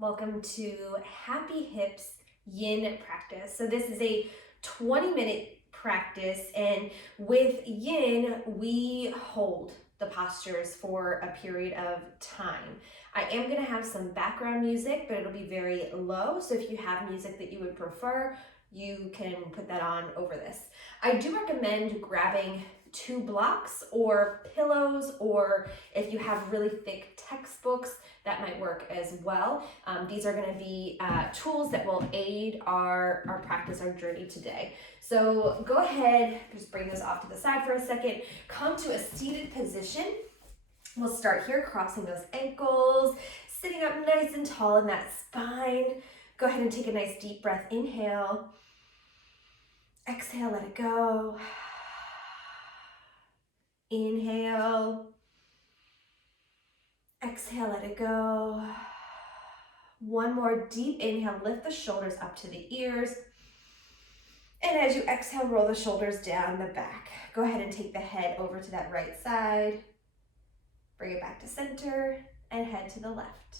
Welcome to Happy Hips Yin practice. So this is a 20-minute practice, and with Yin, we hold the postures for a period of time. I am going to have some background music, but it'll be very low. So if you have music that you would prefer, you can put that on over this. I do recommend grabbing 2 blocks or pillows, or if you have really thick textbooks, that might work as well. These are going to be tools that will aid our practice, our journey today. So go ahead, just bring this off to the side for a second. Come to a seated position. We'll start here, crossing those ankles, sitting up nice and tall in that spine. Go ahead and take a nice deep breath. Inhale. Exhale, let it go. Inhale. Exhale, let it go. One more deep inhale, lift the shoulders up to the ears. And as you exhale, roll the shoulders down the back. Go ahead and take the head over to that right side. Bring it back to center and head to the left.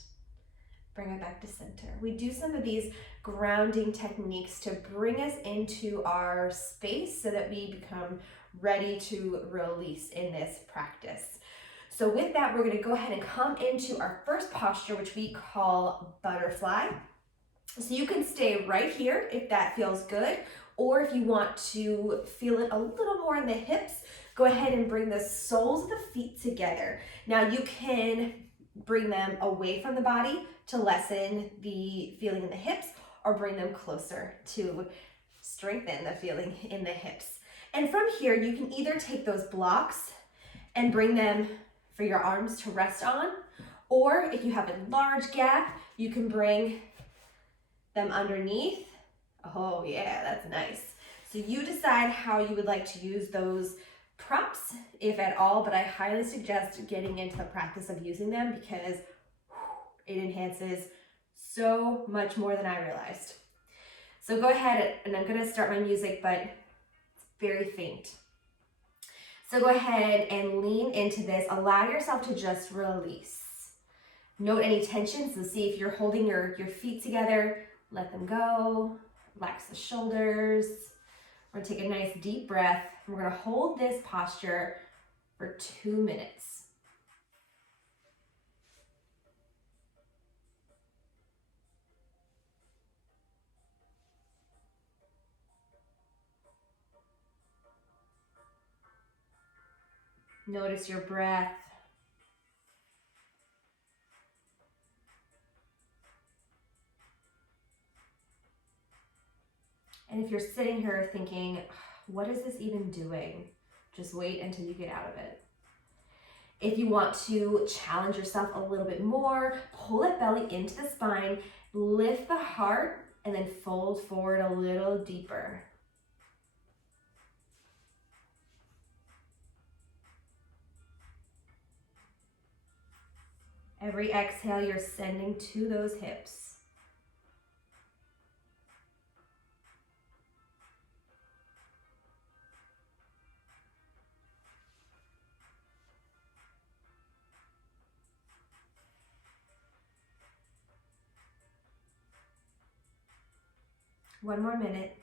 Bring it back to center. We do some of these grounding techniques to bring us into our space so that we become ready to release in this practice. So with that, we're going to go ahead and come into our first posture, which we call butterfly. So you can stay right here if that feels good, or if you want to feel it a little more in the hips, go ahead and bring the soles of the feet together. Now you can bring them away from the body to lessen the feeling in the hips, or bring them closer to strengthen the feeling in the hips. And from here, you can either take those blocks and bring them for your arms to rest on, or if you have a large gap, you can bring them underneath. Oh yeah, that's nice. So you decide how you would like to use those props, if at all, but I highly suggest getting into the practice of using them because it enhances so much more than I realized. So go ahead, and I'm going to start my music, but it's very faint. So go ahead and lean into this. Allow yourself to just release. Note any tension. So see if you're holding your feet together, let them go. Relax the shoulders. We're gonna take a nice deep breath. We're gonna hold this posture for 2 minutes. Notice your breath. And if you're sitting here thinking, what is this even doing? Just wait until you get out of it. If you want to challenge yourself a little bit more, pull that belly into the spine, lift the heart, and then fold forward a little deeper. Every exhale, you're sending to those hips. One more minute.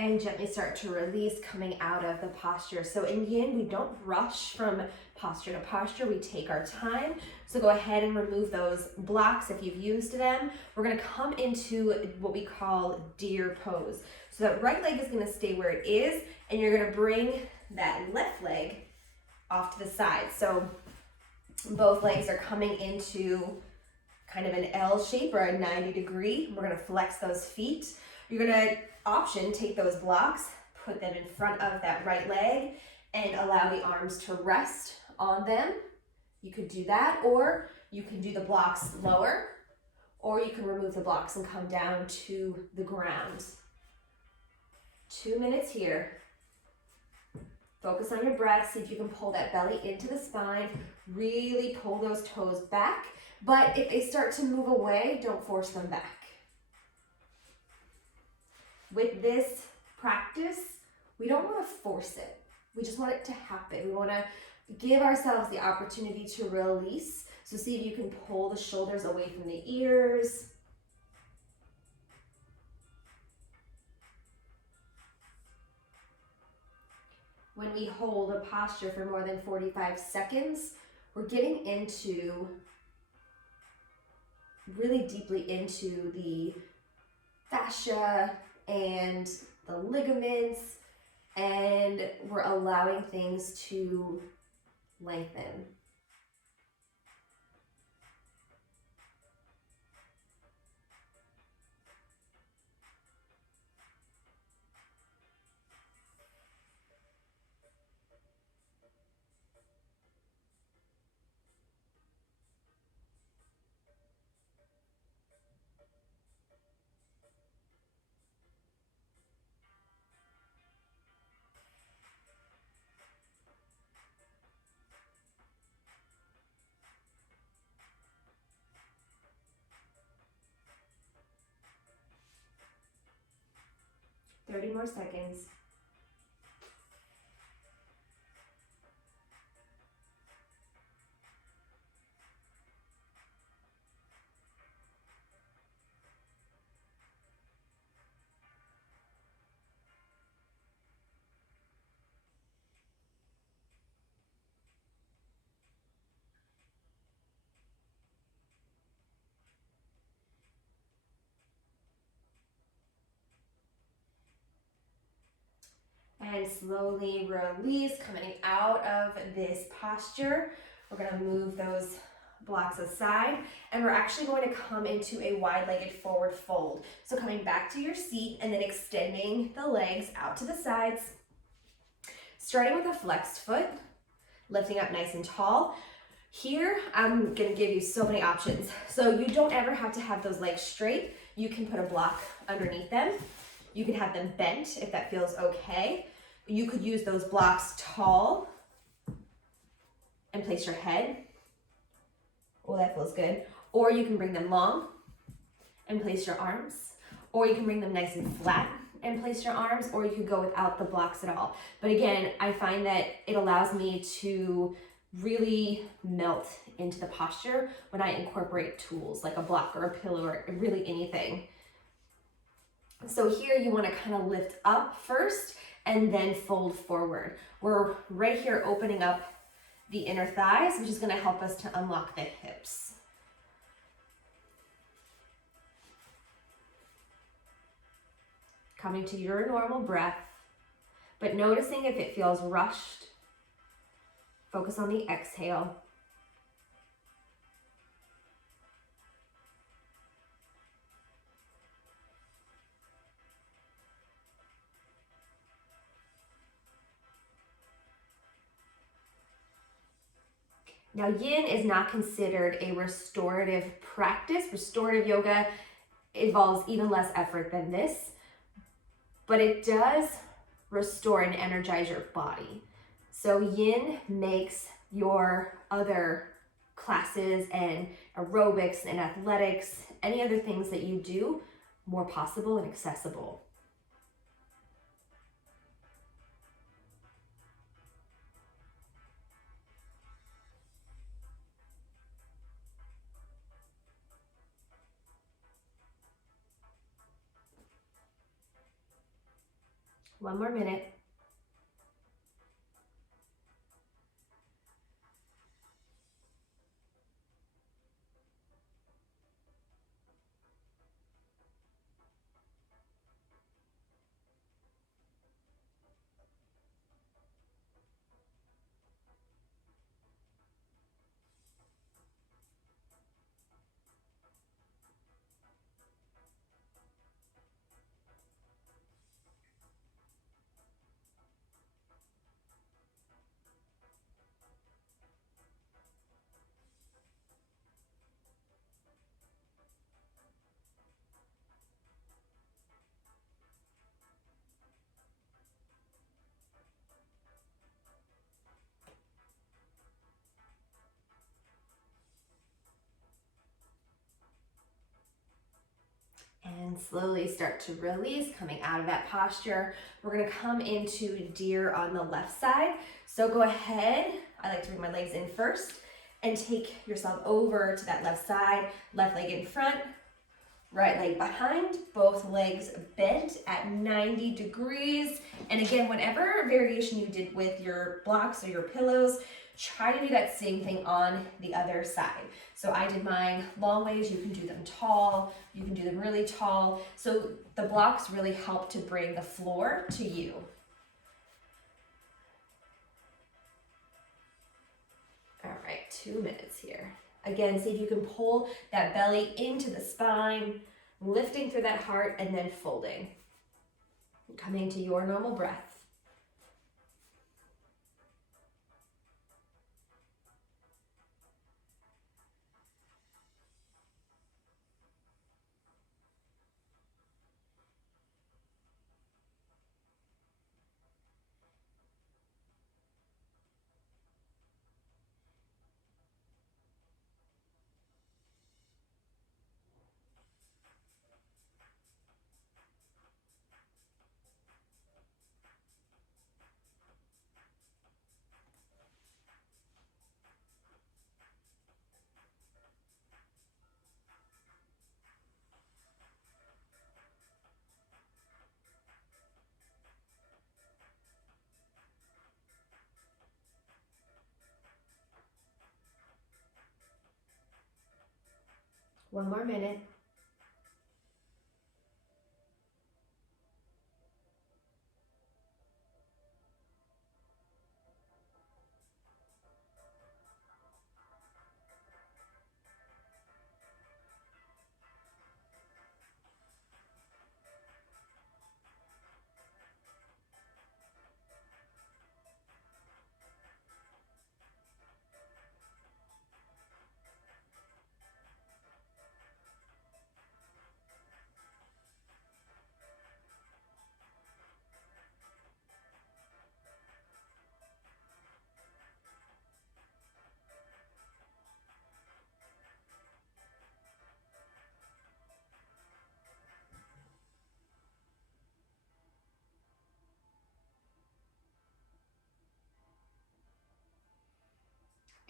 And gently start to release coming out of the posture. So in Yin, we don't rush from posture to posture. We take our time. So go ahead and remove those blocks if you've used them. We're gonna come into what we call deer pose. So that right leg is gonna stay where it is, and you're gonna bring that left leg off to the side. So both legs are coming into kind of an L shape or a 90 degree. We're gonna flex those feet. You're gonna take those blocks, put them in front of that right leg, and allow the arms to rest on them. You could do that, or you can do the blocks lower, or you can remove the blocks and come down to the ground. 2 minutes here. Focus on your breath. See if you can pull that belly into the spine. Really pull those toes back. But if they start to move away, don't force them back. With this practice, we don't want to force it. We just want it to happen. We want to give ourselves the opportunity to release. So see if you can pull the shoulders away from the ears. When we hold a posture for more than 45 seconds, we're getting into, really deeply into the fascia and the ligaments, and we're allowing things to lengthen. Thirty more seconds. And slowly release, coming out of this posture. We're gonna move those blocks aside, and we're actually going to come into a wide-legged forward fold. So coming back to your seat and then extending the legs out to the sides. Starting with a flexed foot, lifting up nice and tall. Here, I'm gonna give you so many options. So you don't ever have to have those legs straight. You can put a block underneath them. You can have them bent if that feels okay. You could use those blocks tall and place your head. Oh, that feels good. Or you can bring them long and place your arms. Or you can bring them nice and flat and place your arms, or you could go without the blocks at all. But again, I find that it allows me to really melt into the posture when I incorporate tools like a block or a pillow or really anything. So here you want to kind of lift up first and then fold forward. We're right here opening up the inner thighs, which is going to help us to unlock the hips. Coming to your normal breath, but noticing if it feels rushed. Focus on the exhale. Now, Yin is not considered a restorative practice. Restorative yoga involves even less effort than this, but it does restore and energize your body. So Yin makes your other classes and aerobics and athletics, any other things that you do, more possible and accessible. One more minute. And slowly start to release, coming out of that posture. We're gonna come into deer on the left side. So go ahead, I like to bring my legs in first and take yourself over to that left side, left leg in front, right leg behind, both legs bent at 90 degrees. And again, whatever variation you did with your blocks or your pillows, try to do that same thing on the other side. So I did mine long ways. You can do them tall. You can do them really tall. So the blocks really help to bring the floor to you. All right, 2 minutes here. Again, see if you can pull that belly into the spine, lifting through that heart and then folding. Coming to your normal breath. One more minute.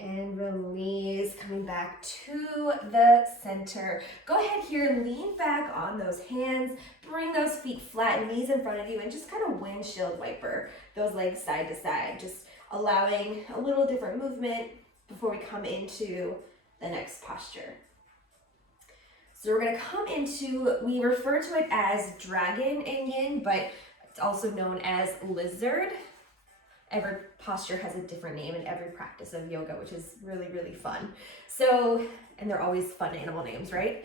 And release, coming back to the center. Go ahead here, lean back on those hands, bring those feet flat, knees in front of you, and just kind of windshield wiper those legs side to side, just allowing a little different movement before we come into the next posture. So we're gonna come into, we refer to it as dragon in yin, but it's also known as lizard. Every posture has a different name in every practice of yoga, which is really, really fun. So, and they're always fun animal names, right?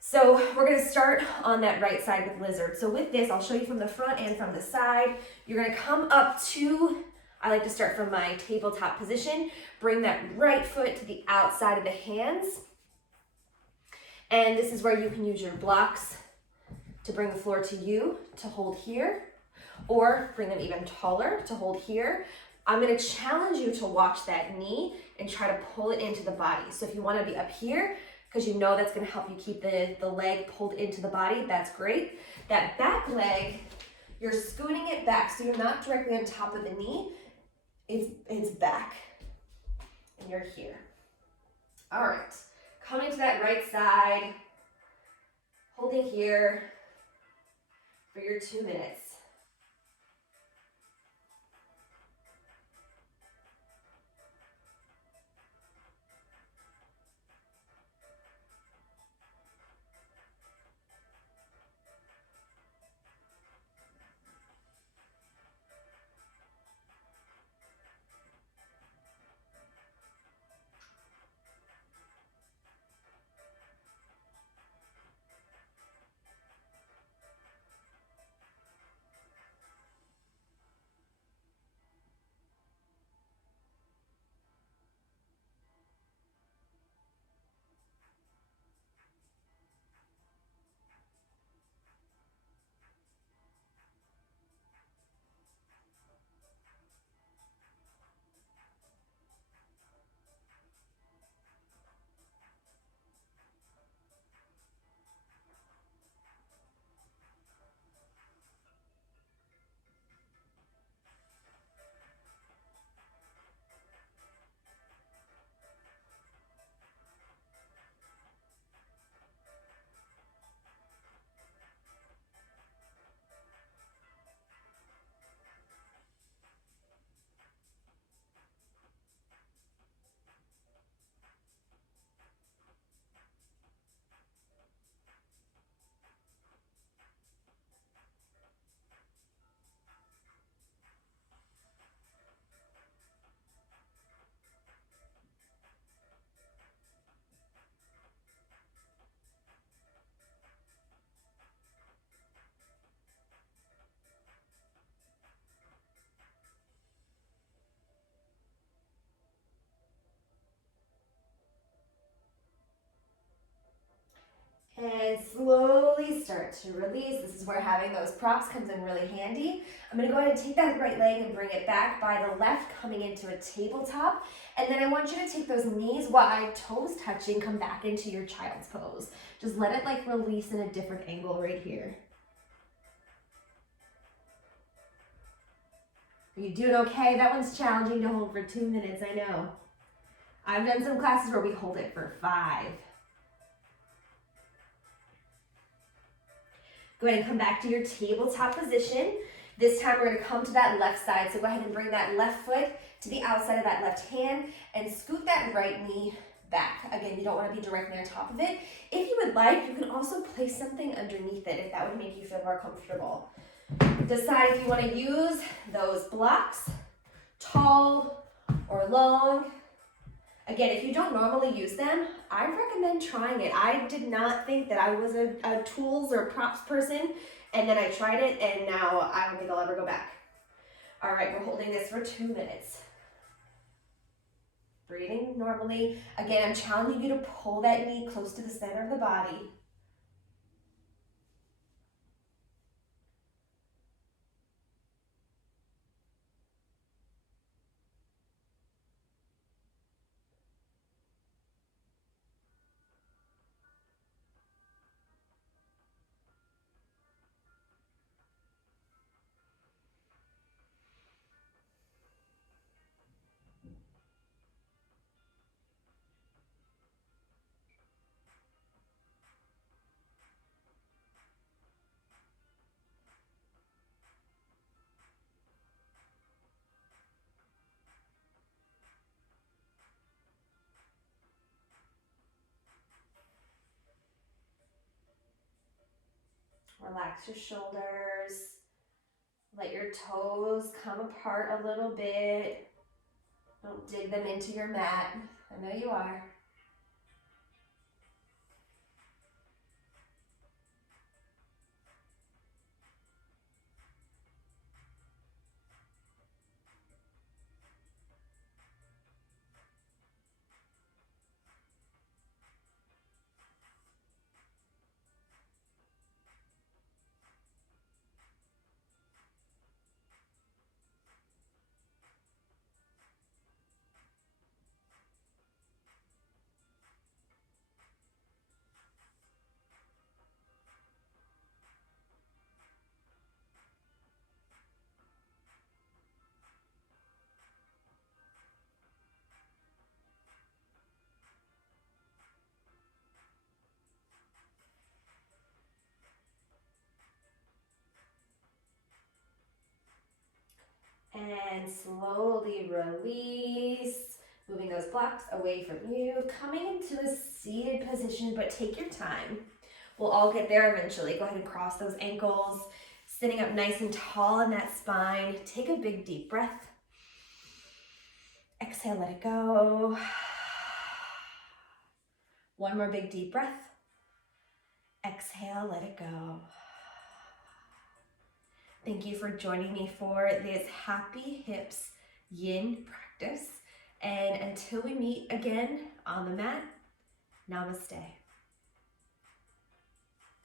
So we're gonna start on that right side with lizard. So with this, I'll show you from the front and from the side. You're gonna come up to, I like to start from my tabletop position, bring that right foot to the outside of the hands. And this is where you can use your blocks to bring the floor to you, to hold here, or bring them even taller to hold here. I'm gonna challenge you to watch that knee and try to pull it into the body. So if you wanna be up here, because you know that's gonna help you keep the leg pulled into the body, that's great. That back leg, you're scooting it back so you're not directly on top of the knee, it's back, and you're here. All right, coming to that right side, holding here for your 2 minutes. And slowly start to release. This is where having those props comes in really handy. I'm gonna go ahead and take that right leg and bring it back by the left, coming into a tabletop. And then I want you to take those knees wide, toes touching, come back into your child's pose. Just let it like release in a different angle right here. Are you doing okay? That one's challenging to hold for 2 minutes, I know. I've done some classes where we hold it for 5. Go ahead and come back to your tabletop position. This time we're going to come to that left side. So go ahead and bring that left foot to the outside of that left hand and scoot that right knee back. Again, you don't want to be directly on top of it. If you would like, you can also place something underneath it if that would make you feel more comfortable. Decide if you want to use those blocks, tall or long. Again, if you don't normally use them, I recommend trying it. I did not think that I was a tools or props person, and then I tried it, and now I don't think I'll ever go back. All right, we're holding this for 2 minutes. Breathing normally. Again, I'm challenging you to pull that knee close to the center of the body. Relax your shoulders. Let your toes come apart a little bit. Don't dig them into your mat. I know you are. And slowly release, moving those blocks away from you, coming into a seated position, but take your time. We'll all get there eventually. Go ahead and cross those ankles, sitting up nice and tall in that spine. Take a big deep breath. Exhale, let it go. One more big deep breath. Exhale, let it go. Thank you for joining me for this Happy Hips Yin practice. And until we meet again on the mat, namaste.